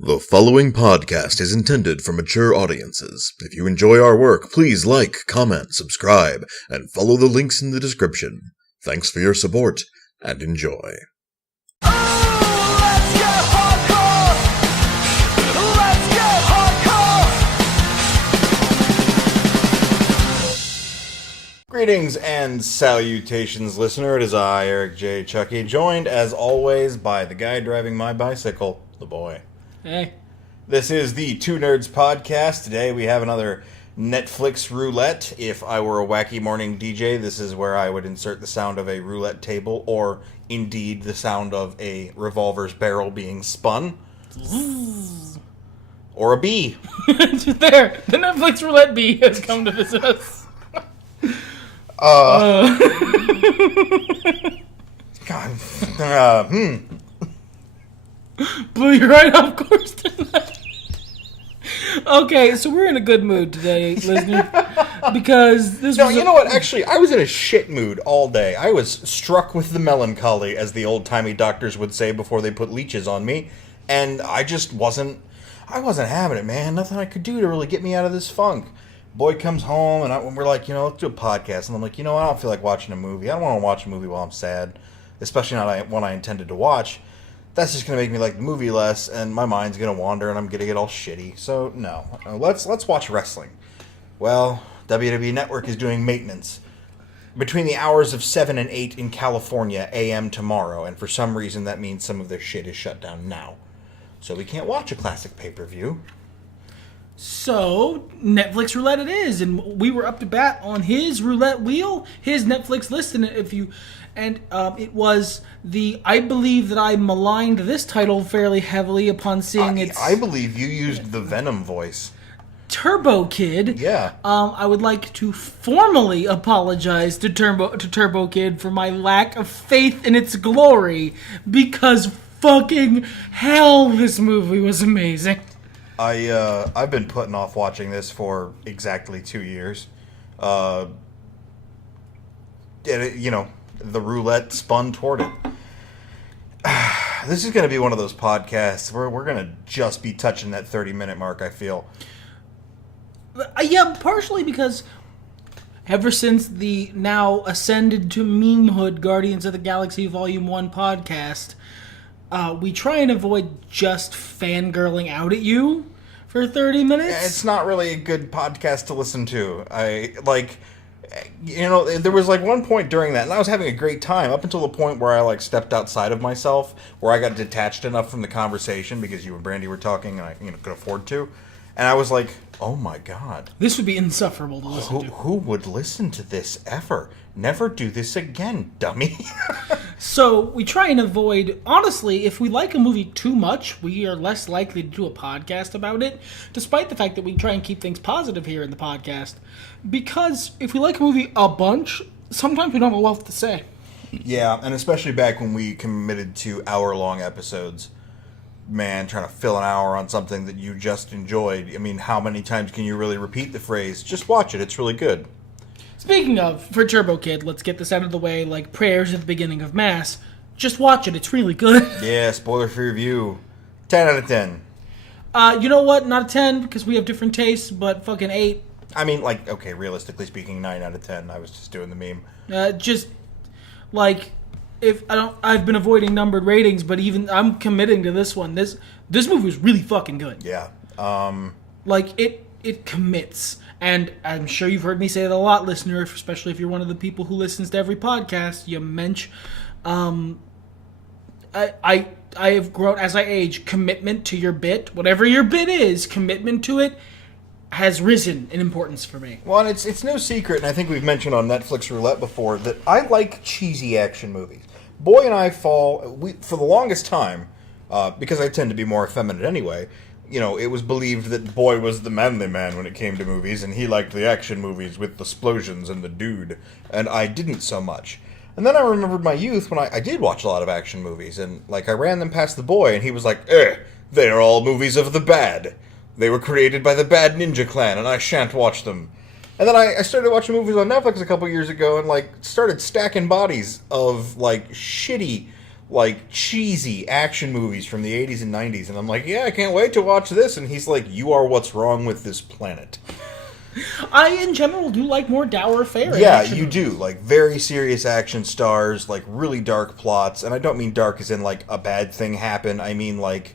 The following podcast is intended for mature audiences. If you enjoy our work, please like, comment, subscribe, and follow the links in the description. Thanks for your support, and enjoy. Greetings and salutations, listener. It is I, Eric J. Chucci, joined as always by the guy driving my bicycle, the boy. Hey. This is the Two Nerds Podcast. Today we have another Netflix Roulette. If I were a wacky morning DJ, this is where I would insert the sound of a roulette table, or indeed the sound of a revolver's barrel being spun. Or a bee. There, the Netflix Roulette bee has come to visit us. God. Blew you right off course tonight. Okay, so we're in a good mood today, listener, because this was... You know what? Actually, I was in a shit mood all day. I was struck with the melancholy, as the old-timey doctors would say before they put leeches on me, and I just wasn't having it, man. Nothing I could do to really get me out of this funk. Boy comes home, and we're like, let's do a podcast, and I'm like, I don't feel like watching a movie. I don't want to watch a movie while I'm sad, especially not one I intended to watch. That's just going to make me like the movie less, and my mind's going to wander, and I'm going to get all shitty. So, no. Let's watch wrestling. Well, WWE Network is doing maintenance between the hours of 7 and 8 in California a.m. tomorrow, and for some reason that means some of their shit is shut down now. So we can't watch a classic pay-per-view. So, Netflix Roulette it is, and we were up to bat on his roulette wheel, his Netflix list, and it was I believe that I maligned this title fairly heavily upon seeing its... I believe you used the Venom voice. Turbo Kid. Yeah. I would like to formally apologize to Turbo Kid for my lack of faith in its glory, because fucking hell, this movie was amazing. I've been putting off watching this for exactly 2 years. And the roulette spun toward it. This is going to be one of those podcasts where we're going to just be touching that 30-minute mark, I feel. Yeah, partially because ever since the now ascended to memehood Guardians of the Galaxy Volume 1 podcast, we try and avoid just fangirling out at you for 30 minutes. Yeah, it's not really a good podcast to listen to. There was one point during that, and I was having a great time up until the point where I stepped outside of myself, where I got detached enough from the conversation because you and Brandy were talking, and I could afford to. And I was like, oh my god. This would be insufferable to listen to. Who would listen to this ever? Never do this again, dummy. So, we try and avoid... Honestly, if we like a movie too much, we are less likely to do a podcast about it, despite the fact that we try and keep things positive here in the podcast. Because if we like a movie a bunch, sometimes we don't have a lot to say. Yeah, and especially back when we committed to hour-long episodes. Man, trying to fill an hour on something that you just enjoyed. I mean, how many times can you really repeat the phrase, just watch it, it's really good. Speaking of, for Turbo Kid, let's get this out of the way, like prayers at the beginning of Mass. Just watch it, it's really good. Yeah, spoiler-free review. 10 out of 10. You know what? Not a 10, because we have different tastes, but fucking 8. I mean, okay, realistically speaking, 9 out of 10. I was just doing the meme. I've been avoiding numbered ratings, but even I'm committing to this one. This movie was really fucking good. Yeah. It commits. And I'm sure you've heard me say that a lot, listener, especially if you're one of the people who listens to every podcast, you mensch. I have grown, as I age, commitment to your bit, whatever your bit is, commitment to it has risen in importance for me. Well, and it's no secret, and I think we've mentioned on Netflix Roulette before, that I like cheesy action movies. Boy and I for the longest time, because I tend to be more effeminate anyway, it was believed that Boy was the manly man when it came to movies, and he liked the action movies with the explosions and the dude, and I didn't so much. And then I remembered my youth when I did watch a lot of action movies, and I ran them past the boy, and he was like, they are all movies of the bad. They were created by the Bad Ninja Clan, and I shan't watch them. And then I started watching movies on Netflix a couple years ago, and started stacking bodies of shitty like cheesy action movies from the 80s and 90s, and I'm like, yeah, I can't wait to watch this. And he's like, you are what's wrong with this planet. I, in general, do like more dour fare. Yeah, you do. Like, very serious action stars, like, really dark plots. And I don't mean dark as in, like, a bad thing happened. I mean, like,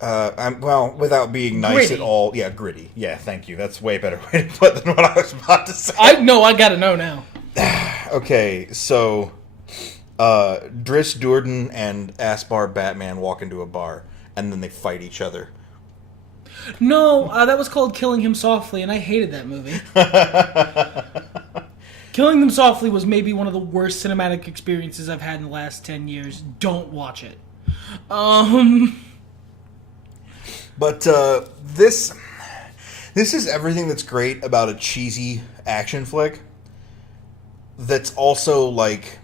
without being nice Gritty. at all. Yeah, gritty. Yeah, thank you. That's way better way to put than what I was about to say. I gotta know now. Okay, so, Driss Dourdan and Aspar Batman walk into a bar, and then they fight each other. No, that was called Killing Him Softly, and I hated that movie. Killing Them Softly was maybe one of the worst cinematic experiences I've had in the last 10 years. Don't watch it. But this is everything that's great about a cheesy action flick that's also, like,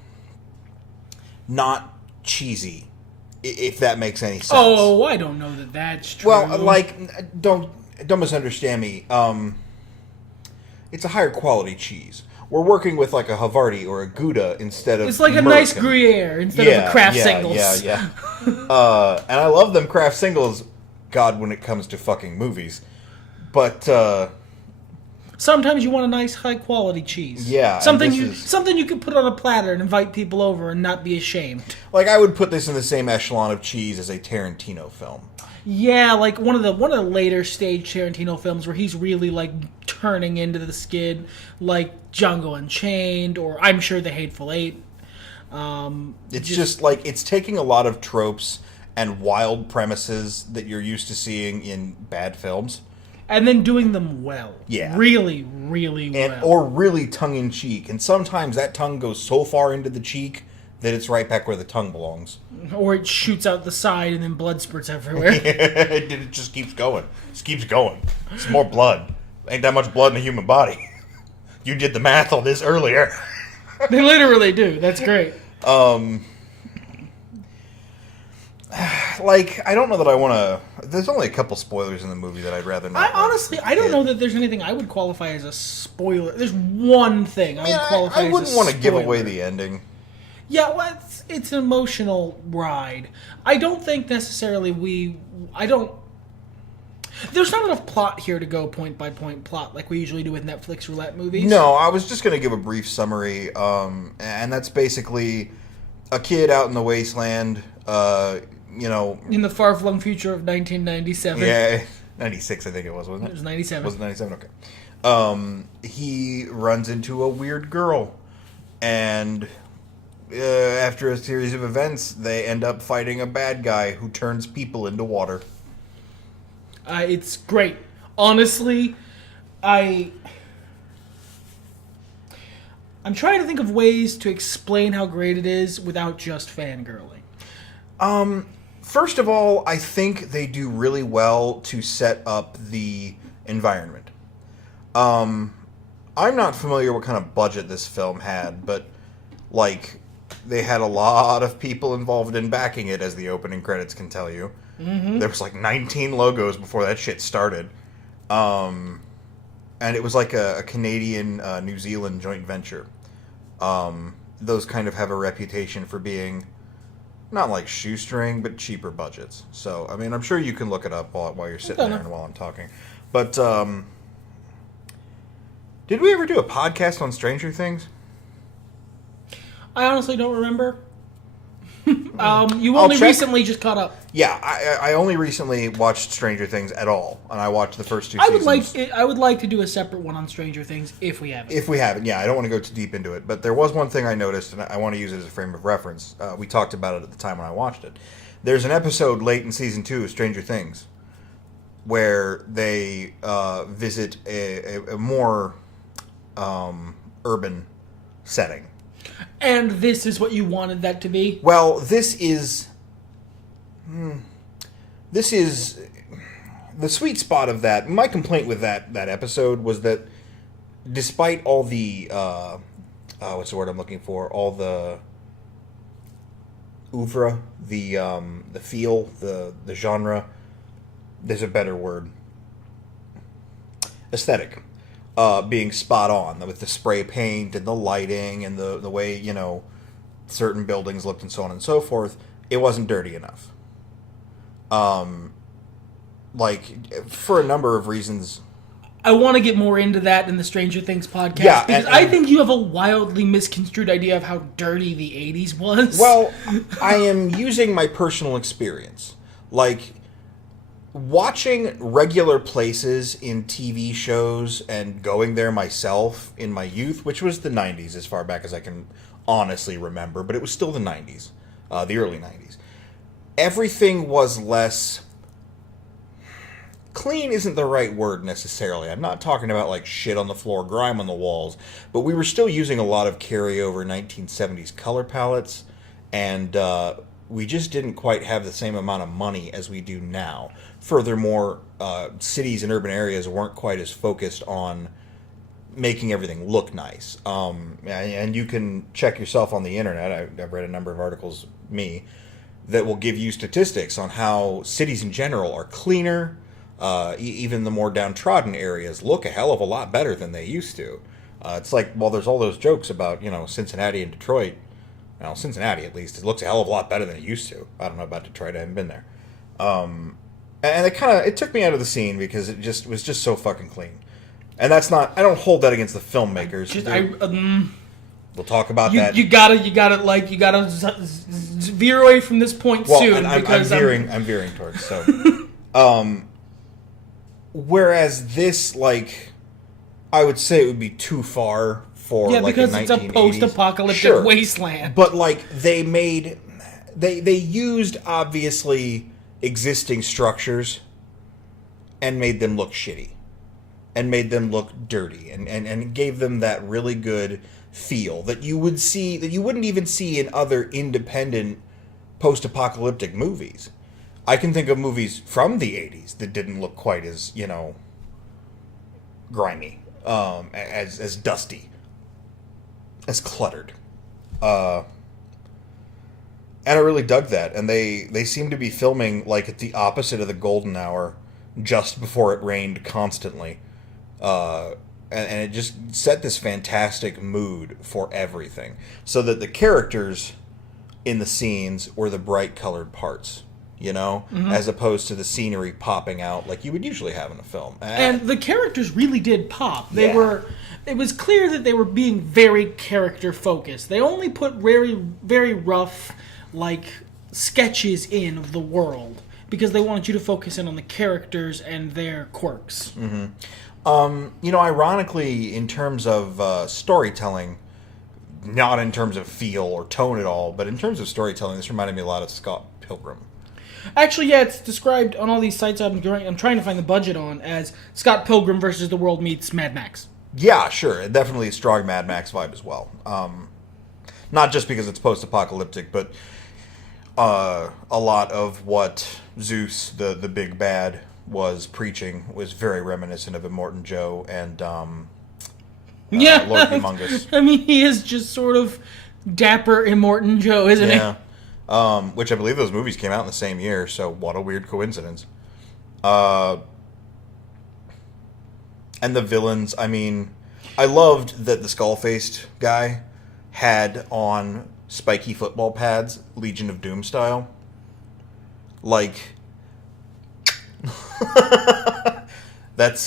not cheesy. If that makes any sense. Oh, I don't know that that's true. Well, like, don't misunderstand me. It's a higher quality cheese. We're working with, like, a Havarti or a Gouda instead of it's like a American. nice Gruyere instead of a Kraft Singles. Yeah. And I love them Kraft Singles, God, when it comes to fucking movies. But, sometimes you want a nice high quality cheese. Yeah, something you could put on a platter and invite people over and not be ashamed. like, I would put this in the same echelon of cheese as a Tarantino film. Yeah, like one of the later stage Tarantino films where he's really like turning into the skid, like Django Unchained or I'm Sure the Hateful Eight. It's just like it's taking a lot of tropes and wild premises that you're used to seeing in bad films. And then doing them well. Yeah. Really, really well. Or really tongue-in-cheek. And sometimes that tongue goes so far into the cheek that it's right back where the tongue belongs. Or it shoots out the side and then blood spurts everywhere. It just keeps going. Just keeps going. It's more blood. Ain't that much blood in the human body. You did the math on this earlier. They literally do. That's great. Like, I don't know that I want to... There's only a couple spoilers in the movie that I'd rather not... I don't know that there's anything I would qualify as a spoiler. There's one thing I would qualify as a spoiler. I wouldn't want to give away the ending. Yeah, well, it's an emotional ride. I don't think necessarily there's not enough plot here to go point by point plot like we usually do with Netflix Roulette movies. No, I was just going to give a brief summary, and that's basically a kid out in the wasteland, in the far-flung future of 1997. Yeah, 96 I think it was, wasn't it? It was 97. Was it 97? Okay. He runs into a weird girl, and after a series of events, they end up fighting a bad guy who turns people into water. It's great. Honestly, I'm trying to think of ways to explain how great it is without just fangirling. First of all, I think they do really well to set up the environment. I'm not familiar what kind of budget this film had, but, like, they had a lot of people involved in backing it, as the opening credits can tell you. Mm-hmm. There was, like, 19 logos before that shit started. And it was like a Canadian, New Zealand joint venture. Those kind of have a reputation for being... not like shoestring, but cheaper budgets. So, I mean, I'm sure you can look it up while you're sitting there and while I'm talking. But, did we ever do a podcast on Stranger Things? I honestly don't remember. You only recently just caught up. Yeah, I only recently watched Stranger Things at all, and I watched the first two seasons. I would like to do a separate one on Stranger Things if we haven't. If we haven't, yeah, I don't want to go too deep into it. But there was one thing I noticed, and I want to use it as a frame of reference. We talked about it at the time when I watched it. There's an episode late in season 2 of Stranger Things where they visit a more urban setting. And this is what you wanted that to be? Well, this is the sweet spot of that. My complaint with that episode was that despite all the what's the word I'm looking for? All the oeuvre, the feel, the genre. There's a better word. Aesthetic. Being spot on with the spray paint and the lighting and the way, certain buildings looked and so on and so forth. it wasn't dirty enough. Like, for a number of reasons. I want to get more into that in the Stranger Things podcast. Yeah, because and I think you have a wildly misconstrued idea of how dirty the 80s was. Well, I am using my personal experience. Like, watching regular places in TV shows and going there myself in my youth, which was the 90s as far back as I can honestly remember, but it was still the 90s, the early 90s. Everything was less... Clean isn't the right word necessarily. I'm not talking about like shit on the floor, grime on the walls, but we were still using a lot of carryover 1970s color palettes, and we just didn't quite have the same amount of money as we do now. Furthermore, cities and urban areas weren't quite as focused on making everything look nice. And you can check yourself on the internet. I've read a number of articles, that will give you statistics on how cities in general are cleaner. Even the more downtrodden areas look a hell of a lot better than they used to. It's like, well, there's all those jokes about, Cincinnati and Detroit. Well, Cincinnati, at least, it looks a hell of a lot better than it used to. I don't know about Detroit. I haven't been there. And it took me out of the scene because it was just so fucking clean. And that's not, I don't hold that against the filmmakers. We'll talk about that. You gotta veer away from this point soon. And I'm veering towards, so. Whereas this, like, I would say it would be too far for, like, because the 1980s. it's a post-apocalyptic wasteland. But, like, they used, obviously, existing structures and made them look shitty. And made them look dirty. And gave them that really good feel that you wouldn't even see in other independent post-apocalyptic movies. I can think of movies from the 80s that didn't look quite as, grimy, as dusty, as cluttered. And I really dug that. And they seem to be filming, like, at the opposite of the golden hour, just before it rained constantly. And it just set this fantastic mood for everything. So that the characters in the scenes were the bright colored parts. As opposed to the scenery popping out like you would usually have in a film. And the characters really did pop. It was clear that they were being very character focused. They only put very, very rough, like, sketches in of the world because they wanted you to focus in on the characters and their quirks. Mm-hmm. Ironically, in terms of storytelling, not in terms of feel or tone at all, but in terms of storytelling, this reminded me a lot of Scott Pilgrim. Actually, yeah, it's described on all these sites I'm trying to find the budget on as Scott Pilgrim versus the World meets Mad Max. Yeah, sure. Definitely a strong Mad Max vibe as well. Not just because it's post-apocalyptic, but a lot of what Zeus, the big bad, was preaching was very reminiscent of Immortan Joe and Lord Humongous. I mean, he is just sort of dapper Immortan Joe, isn't he? Which I believe those movies came out in the same year, so what a weird coincidence. And the villains, I mean, I loved that the skull-faced guy had on spiky football pads, Legion of Doom style. Like, that's,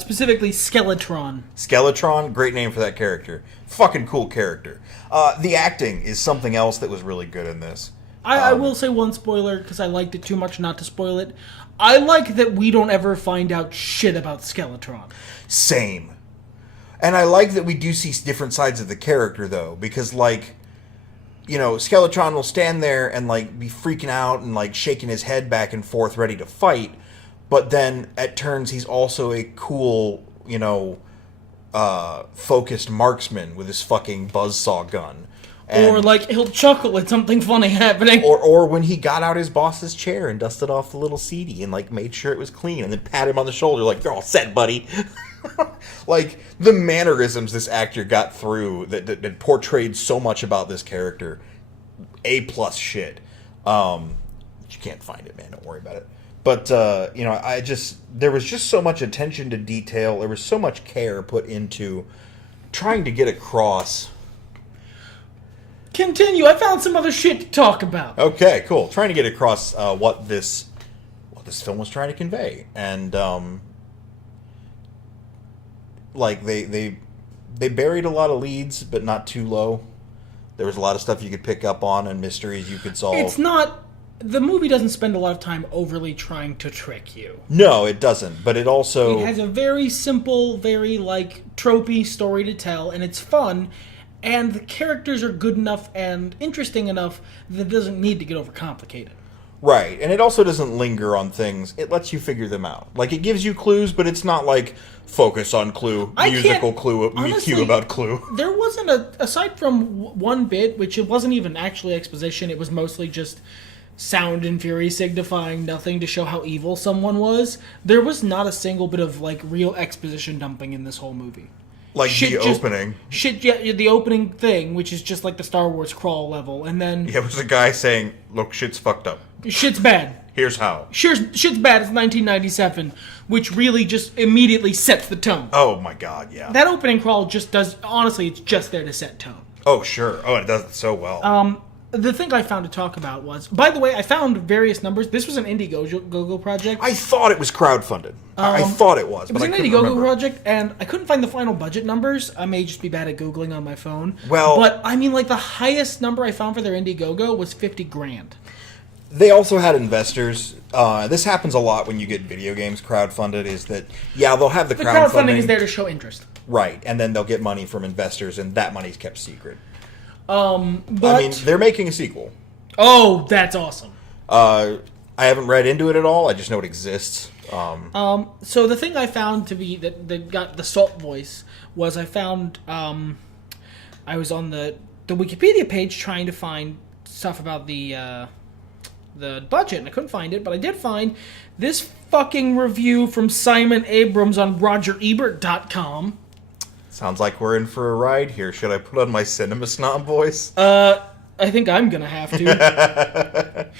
specifically Skeletron. Skeletron, great name for that character. Fucking cool character. The acting is something else that was really good in this. I will say one spoiler, because I liked it too much not to spoil it. I like that we don't ever find out shit about Skeletron. Same. And I like that we do see different sides of the character, though, because, like, Skeletron will stand there and, like, be freaking out and, like, shaking his head back and forth ready to fight, but then, at turns, he's also a cool, focused marksman with his fucking buzzsaw gun. Or, like, he'll chuckle at something funny happening. Or when he got out his boss's chair and dusted off the little CD and, like, made sure it was clean and then pat him on the shoulder like, you're all set, buddy. Like, the mannerisms this actor got through that portrayed so much about this character. A-plus shit. You can't find it, man. Don't worry about it. But, there was just so much attention to detail. There was so much care put into trying to get across Continue. I found some other shit to talk about. Okay, cool. Trying to get across what this film was trying to convey, and like they buried a lot of leads, but not too low. There was a lot of stuff you could pick up on and mysteries you could solve. It's not... The movie doesn't spend a lot of time overly trying to trick you. No, it doesn't, but it also... It has a very simple, very, tropey story to tell, and it's fun, and the characters are good enough and interesting enough that it doesn't need to get overcomplicated. Right, and it also doesn't linger on things. It lets you figure them out. Like, it gives you clues, but it's not like, focus on clue, musical clue, honestly, cue about clue. There wasn't aside from one bit, which it wasn't even actually exposition, it was mostly just sound and fury signifying nothing to show how evil someone was. There was not a single bit of, real exposition dumping in this whole movie. Opening. The opening thing, which is just like the Star Wars crawl level, and then... Yeah, it was a guy saying, look, shit's fucked up. Shit's bad. Here's how. Shit's bad. It's 1997, which really just immediately sets the tone. Oh my god, yeah. That opening crawl just does... Honestly, it's just there to set tone. Oh, sure. Oh, it does it so well. The thing I found to talk about was... By the way, I found various numbers. This was an Indiegogo project. I thought it was crowdfunded. I thought it was, but I couldn't remember. It was an Indiegogo project, and I couldn't find the final budget numbers. I may just be bad at Googling on my phone. Well... But, the highest number I found for their Indiegogo was $50,000. They also had investors. This happens a lot when you get video games crowdfunded, is that, they'll have the crowdfunding is there to show interest. Right, and then they'll get money from investors, and that money's kept secret. But... they're making a sequel. Oh, that's awesome. I haven't read into it at all, I just know it exists. So the thing I found to be that got the salt voice was I found, I was on the Wikipedia page trying to find stuff about the budget, and I couldn't find it, but I did find this fucking review from Simon Abrams on RogerEbert.com. Sounds like we're in for a ride here. Should I put on my cinema snob voice? I think I'm gonna have to.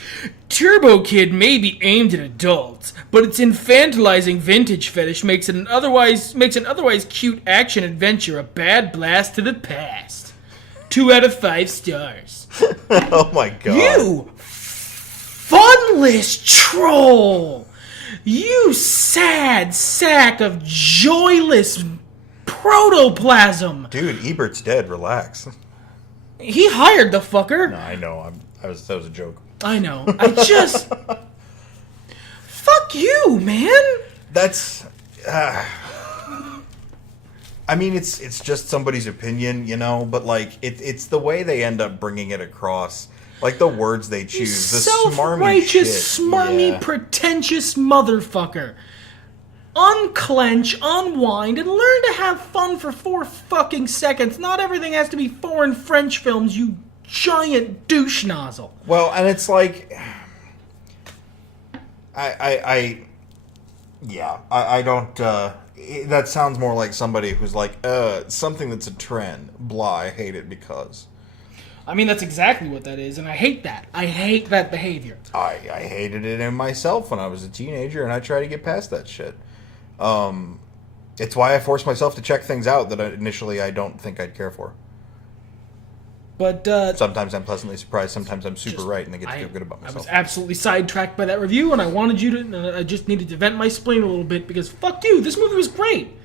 Turbo Kid may be aimed at adults, but its infantilizing vintage fetish makes an otherwise cute action adventure a bad blast to the past. 2 out of 5 stars. Oh my god. You funless troll! You sad sack of joyless protoplasm! Dude, Ebert's dead. Relax. He hired the fucker. No, I know. That was a joke. I know. Fuck you, man. That's... it's just somebody's opinion, but, it's the way they end up bringing it across. The words they choose. The smarmy shit. Self-righteous, smarmy, pretentious motherfucker. Unclench, unwind, and learn to have fun for 4 fucking seconds. Not everything has to be foreign French films, you giant douche nozzle. Well, and it's I don't, that sounds more like somebody who's something that's a trend. Blah, I hate it because... that's exactly what that is, and I hate that. I hate that behavior. I hated it in myself when I was a teenager, and I tried to get past that shit. It's why I forced myself to check things out that initially I don't think I'd care for. But sometimes I'm pleasantly surprised, sometimes I'm super right, and I get to feel good about myself. I was absolutely sidetracked by that review, and I wanted you to, and I just needed to vent my spleen a little bit, because fuck you, this movie was great.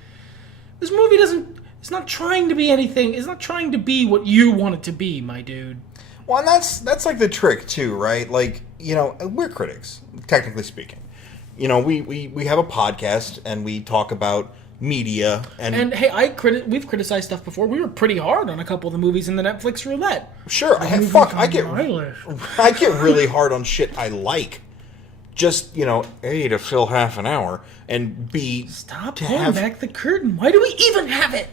This movie it's not trying to be anything, it's not trying to be what you want it to be, my dude. Well, and that's the trick, too, right? We're critics, technically speaking. We have a podcast, and we talk about media, and hey, we've criticized stuff before. We were pretty hard on a couple of the movies in the Netflix Roulette. Sure, I get really hard on shit I like. Just, A, to fill half an hour, and B, stop pulling back the curtain. Why do we even have it?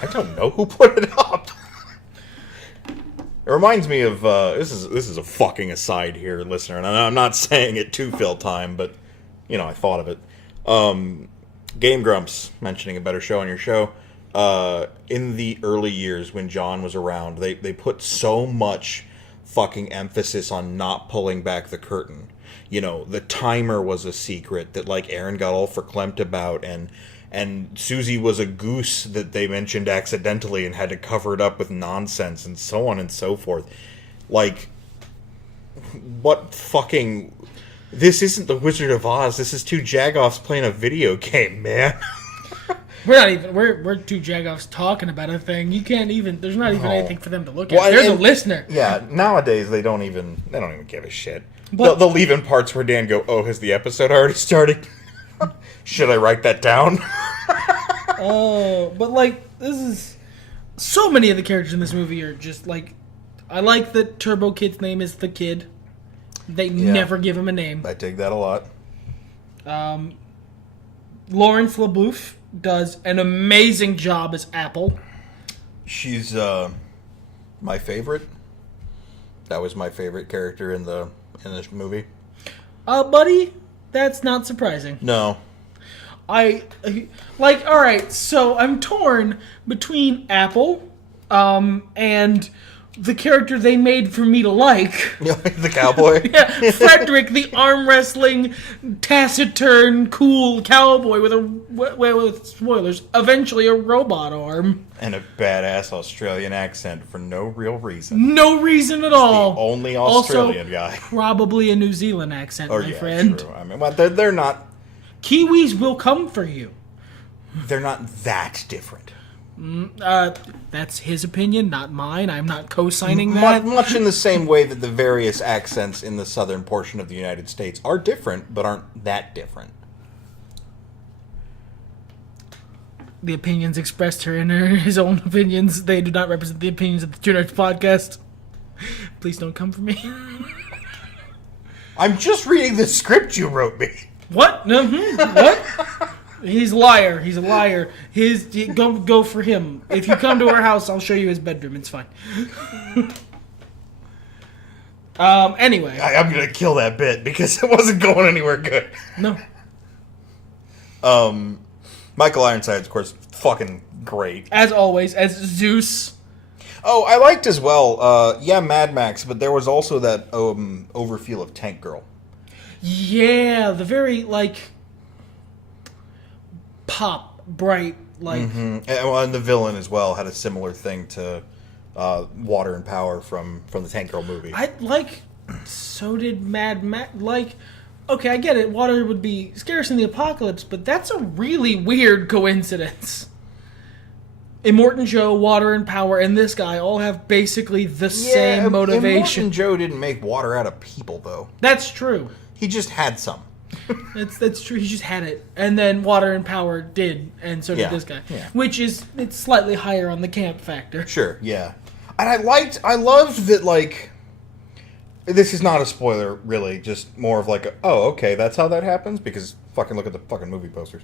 I don't know who put it up. It reminds me of this is a fucking aside here, listener, and I'm not saying it to fill time, but I thought of it. Game Grumps mentioning a better show on your show. In the early years when John was around, they put so much fucking emphasis on not pulling back the curtain. The timer was a secret that Aaron got all verklempt about, and and Susie was a goose that they mentioned accidentally and had to cover it up with nonsense and so on and so forth. Like, what fucking... This isn't the Wizard of Oz. This is two jagoffs playing a video game, man. We're two jagoffs talking about a thing. You can't even. There's not even anything for them to look at. They're the listener. Yeah, nowadays they don't even give a shit. But they'll leave in parts where Dan go, "Oh, has the episode already started? Should I write that down?" Oh, but like this is so many of the characters in this movie are just like. I like that Turbo Kid's name is the Kid. They never give him a name. I dig that a lot. Laurence LaBeouf does an amazing job as Apple. She's my favorite. That was my favorite character in this movie. Buddy, that's not surprising. No. Alright, so I'm torn between Apple, and the character they made for me to like. The cowboy? Yeah, Frederick, the arm wrestling, taciturn, cool cowboy with spoilers, eventually a robot arm. And a badass Australian accent for no real reason. No reason at all. The only Australian also, guy. Probably a New Zealand accent, my friend. True. I mean, well, they're not... Kiwis will come for you. They're not that different. That's his opinion, not mine. I'm not co-signing that. Much in the same way that the various accents in the southern portion of the United States are different, but aren't that different. The opinions expressed here in his own opinions. They do not represent the opinions of the Two Nerds podcast. Please don't come for me. I'm just reading the script you wrote me. What? What? He's a liar. He's a liar. Go for him. If you come to our house, I'll show you his bedroom. It's fine. Anyway. I'm going to kill that bit because it wasn't going anywhere good. No. Michael Ironside's, of course, fucking great. As always, as Zeus. Oh, I liked as well, Mad Max, but there was also that overfeel of Tank Girl. Yeah, the very, pop, bright, Mm-hmm. And the villain as well had a similar thing to Water and Power from the Tank Girl movie. So did Mad Max. Okay, I get it. Water would be scarce in the apocalypse, but that's a really weird coincidence. Immortan Joe, Water and Power, and this guy all have basically the same motivation. Immortan Joe didn't make water out of people, though. That's true. He just had some. That's true. He just had it, and then Water and Power did, and so did this guy. Yeah. Which is it's slightly higher on the camp factor. Sure, yeah. And I loved that. This is not a spoiler, really. Just more of okay, that's how that happens. Because fucking look at the fucking movie posters.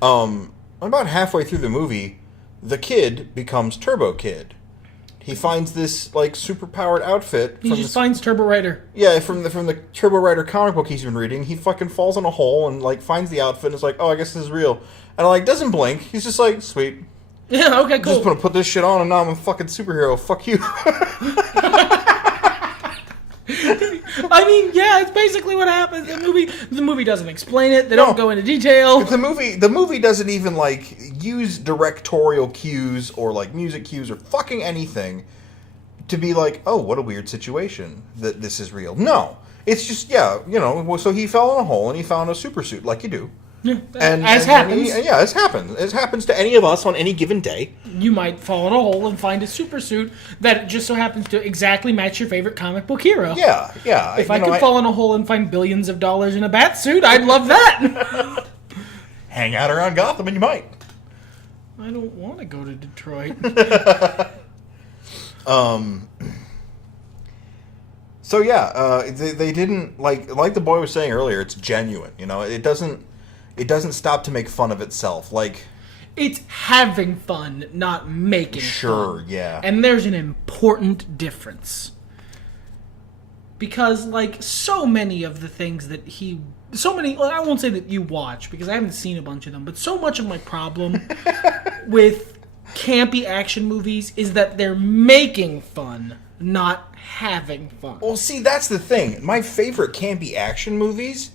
About halfway through the movie, the kid becomes Turbo Kid. He finds this super powered outfit. He just finds Turbo Rider. Yeah, from the Turbo Rider comic book he's been reading. He fucking falls in a hole and finds the outfit and is oh, I guess this is real. And doesn't blink. He's just sweet. Yeah, okay, cool. Just gonna put this shit on and now I'm a fucking superhero. Fuck you. I mean, yeah, it's basically what happens. The movie doesn't explain it. They don't go into detail. The movie doesn't even use directorial cues or music cues or fucking anything to be oh, what a weird situation that this is real. No, it's just so he fell in a hole and he found a super suit like you do. Yeah, as happens. It happens. It happens to any of us on any given day. You might fall in a hole and find a super suit that just so happens to exactly match your favorite comic book hero. Yeah, yeah. If I could fall in a hole and find billions of dollars in a bat suit, I'd love that. Hang out around Gotham and you might. I don't want to go to Detroit. So yeah, they didn't like the boy was saying earlier. It's genuine. It doesn't stop to make fun of itself. It's having fun, not making fun. Sure, yeah. And there's an important difference. Because, so many of the things that I won't say that you watch, because I haven't seen a bunch of them, but so much of my problem with campy action movies is that they're making fun, not having fun. Well, see, that's the thing. My favorite campy action movies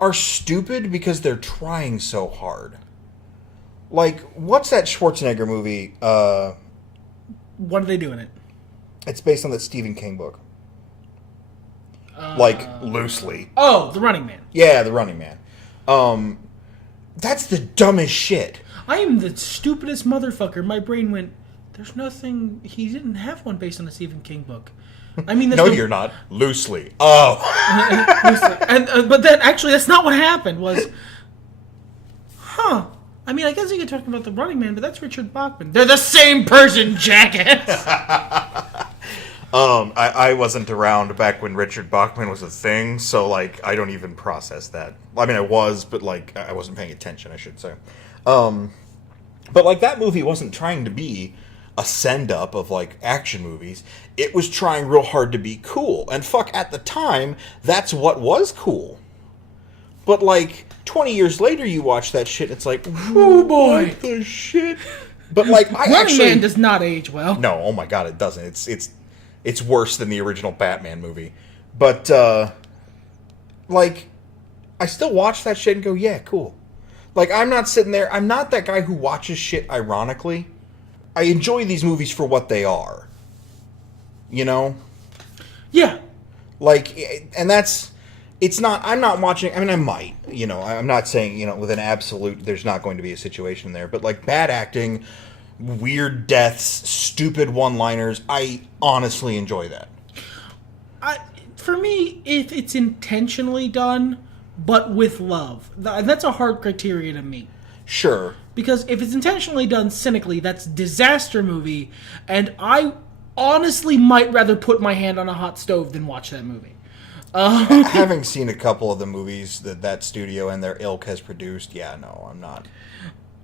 are stupid because they're trying so hard. Like, what's that Schwarzenegger movie? What do they do in it? It's based on that Stephen King book. Like, loosely. Oh, The Running Man. Yeah, The Running Man. That's the dumbest shit. I am the stupidest motherfucker. My brain went, there's nothing... He didn't have one based on a Stephen King book. I mean... No, you're not. Loosely. Oh. But then, actually, that's not what happened, was... Huh. I mean, I guess you could talk about The Running Man, but that's Richard Bachman. They're the same person, jackass! I wasn't around back when Richard Bachman was a thing, so, like, I don't even process that. I mean, I was, but, like, I wasn't paying attention, I should say. But, like, that movie wasn't trying to be a send-up of, like, action movies. It was trying real hard to be cool. And fuck, at the time, that's what was cool. But, like, 20 years later, you watch that shit, it's like, oh boy, what the shit? But, like, Running Man does not age well. No, oh my god, it doesn't. It's worse than the original Batman movie. But, like, I still watch that shit and go, yeah, cool. Like, I'm not sitting there, I'm not that guy who watches shit ironically. I enjoy these movies for what they are. You know? Yeah. Like, and that's, it's not, I'm not watching, I mean, I might, you know, I'm not saying, you know, with an absolute, there's not going to be a situation there, but, like, bad acting, weird deaths, stupid one-liners, I honestly enjoy that. For me, if it's intentionally done, but with love, that's a hard criteria to meet. Sure. Because if it's intentionally done cynically, that's disaster movie, and I honestly might rather put my hand on a hot stove than watch that movie. Having seen a couple of the movies that studio and their ilk has produced, yeah, no, I'm not.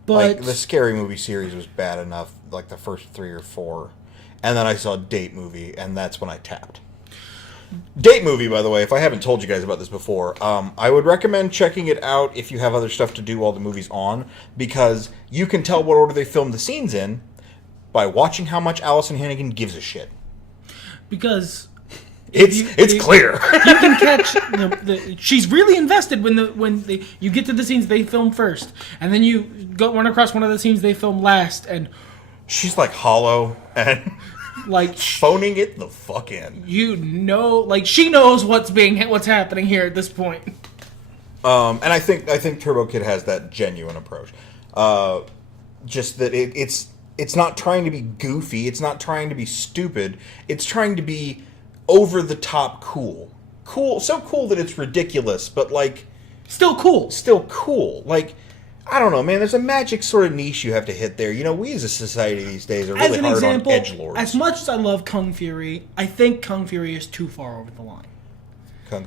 But like, the Scary Movie series was bad enough, like the first 3 or 4. And then I saw Date Movie, and that's when I tapped. Date Movie, by the way, if I haven't told you guys about this before, I would recommend checking it out if you have other stuff to do while the movie's on, because you can tell what order they filmed the scenes in by watching how much Allison Hannigan gives a shit. Because... It's clear. You can catch she's really invested when you get to the scenes they film first, and then you run across one of the scenes they film last, and she's like hollow and like phoning it the fuck in. You know, like she knows what's happening here at this point. And I think Turbo Kid has that genuine approach. Just that it's not trying to be goofy. It's not trying to be stupid. It's trying to be over the top cool. So cool that it's ridiculous, but like still cool. Like, I don't know, man, there's a magic sort of niche you have to hit there. You know, we as a society these days are really hard on edgelords. As much as I love Kung Fury, I think Kung Fury is too far over the line. Kung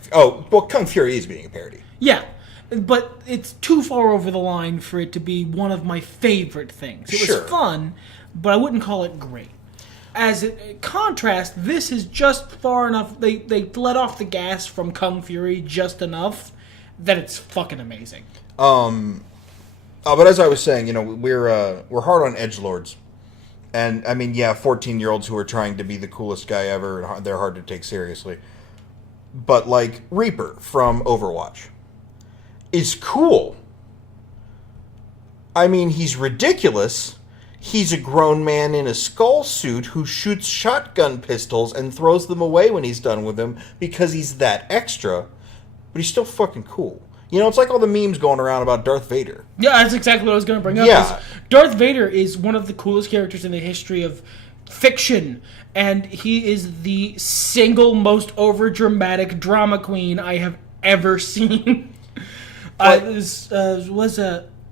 Fury is being a parody. Yeah, but it's too far over the line for it to be one of my favorite things. It was fun, but I wouldn't call it great. As a contrast, this is just far enough. They let off the gas from Kung Fury just enough that it's fucking amazing. But as I was saying, you know, we're hard on edgelords, and I mean, yeah, 14-year-olds who are trying to be the coolest guy ever, they're hard to take seriously. But like Reaper from Overwatch is cool. I mean, he's ridiculous. He's a grown man in a skull suit who shoots shotgun pistols and throws them away when he's done with them because he's that extra, but he's still fucking cool. You know, it's like all the memes going around about Darth Vader. Yeah, that's exactly what I was going to bring up. Yeah. Darth Vader is one of the coolest characters in the history of fiction, and he is the single most overdramatic drama queen I have ever seen.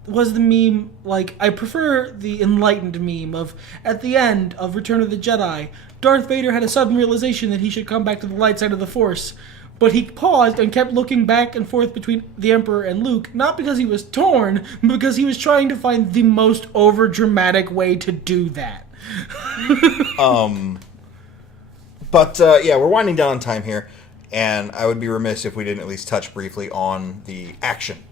Was the meme, like, I prefer the enlightened meme of, at the end of Return of the Jedi, Darth Vader had a sudden realization that he should come back to the light side of the Force, but he paused and kept looking back and forth between the Emperor and Luke, not because he was torn, but because he was trying to find the most overdramatic way to do that. Yeah, we're winding down on time here, and I would be remiss if we didn't at least touch briefly on the action.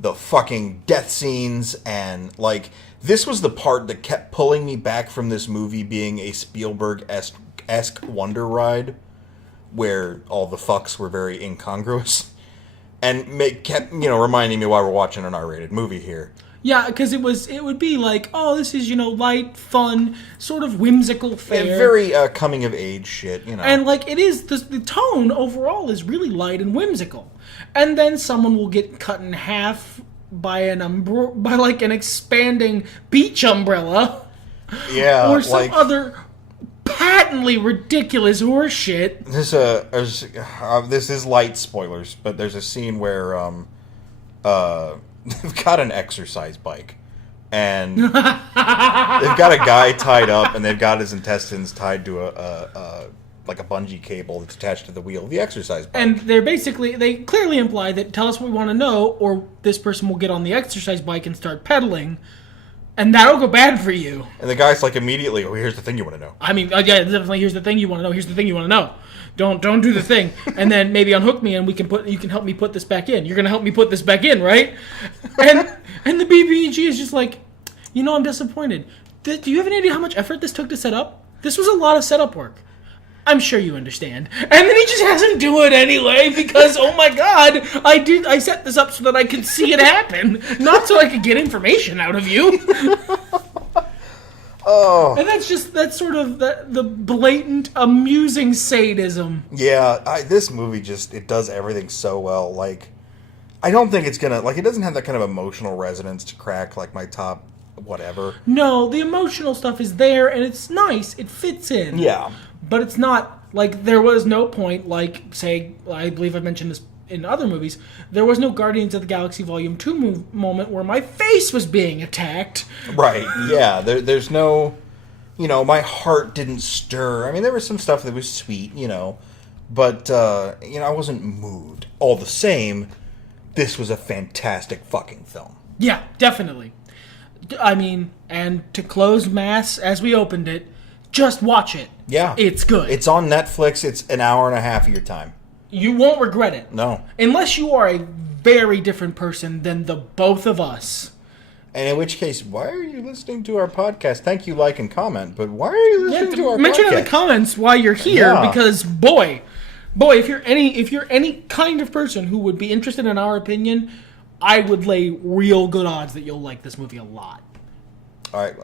The fucking death scenes, and like, this was the part that kept pulling me back from this movie being a Spielberg-esque wonder ride, where all the fucks were very incongruous, and kept, you know, reminding me why we're watching an R-rated movie here. Yeah, because it would be like, oh, this is, light, fun, sort of whimsical fare. Yeah, very coming of age shit, And like it is, the tone overall is really light and whimsical. And then someone will get cut in half by by like an expanding beach umbrella. Yeah, or some other patently ridiculous horse shit. This is light spoilers, but there's a scene where they've got an exercise bike, and they've got a guy tied up, and they've got his intestines tied to a bungee cable that's attached to the wheel of the exercise bike. And they clearly imply that tell us what we want to know, or this person will get on the exercise bike and start pedaling, and that'll go bad for you. And the guy's like immediately, oh, here's the thing you want to know. I mean, yeah, definitely. Here's the thing you want to know. Here's the thing you want to know. Don't do the thing, and then maybe unhook me, and you can help me put this back in. You're gonna help me put this back in, right? And the BBG is just like, I'm disappointed. Do you have any idea how much effort this took to set up? This was a lot of setup work. I'm sure you understand. And then he just has him do it anyway because, oh my god, I set this up so that I could see it happen, not so I could get information out of you. Oh. And that's sort of the blatant, amusing sadism. Yeah, this movie it does everything so well. Like, I don't think it's gonna, it doesn't have that kind of emotional resonance to crack, my top whatever. No, the emotional stuff is there, and it's nice. It fits in. Yeah. But it's not, there was no point, say, I believe I've mentioned this in other movies, there was no Guardians of the Galaxy Volume 2 moment where my face was being attacked. Right, yeah. There's no, my heart didn't stir. I mean, there was some stuff that was sweet, but, I wasn't moved. All the same, this was a fantastic fucking film. Yeah, definitely. I mean, and to close Mass as we opened it, just watch it. Yeah. It's good. It's on Netflix. It's an hour and a half of your time. You won't regret it. No. Unless you are a very different person than the both of us. And in which case, why are you listening to our podcast? Thank you, like and comment, but why are you listening to our mention podcast? Mention in the comments why you're here, because boy, if you're any kind of person who would be interested in our opinion, I would lay real good odds that you'll like this movie a lot. All right.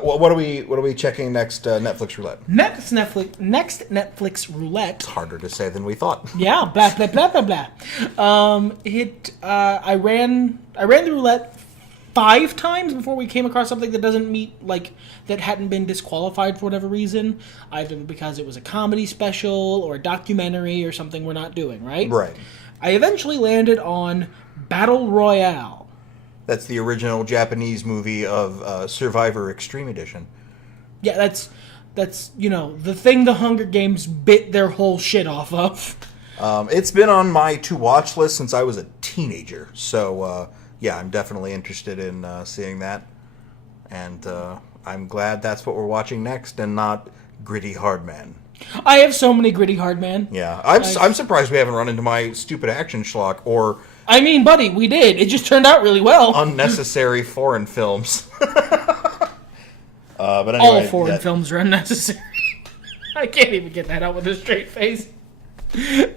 What are we checking next? Netflix Roulette. Next Netflix Roulette. It's harder to say than we thought. Yeah. Blah blah blah blah blah. I ran the roulette 5 times before we came across something that doesn't meet that hadn't been disqualified for whatever reason, either because it was a comedy special or a documentary or something we're not doing. Right. Right. I eventually landed on Battle Royale. That's the original Japanese movie of Survivor Extreme Edition. Yeah, that's the thing the Hunger Games bit their whole shit off of. It's been on my to-watch list since I was a teenager. So, yeah, I'm definitely interested in seeing that. And I'm glad that's what we're watching next and not Gritty Hard Man. I have so many Gritty Hard Man. Yeah, I'm surprised we haven't run into my stupid action schlock or... I mean, buddy, we did. It just turned out really well. Unnecessary foreign films. But anyway, all foreign films are unnecessary. I can't even get that out with a straight face.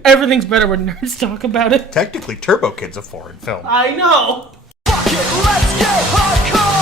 Everything's better when nerds talk about it. Technically, Turbo Kid's a foreign film. I know. Fuck it, let's get hardcore!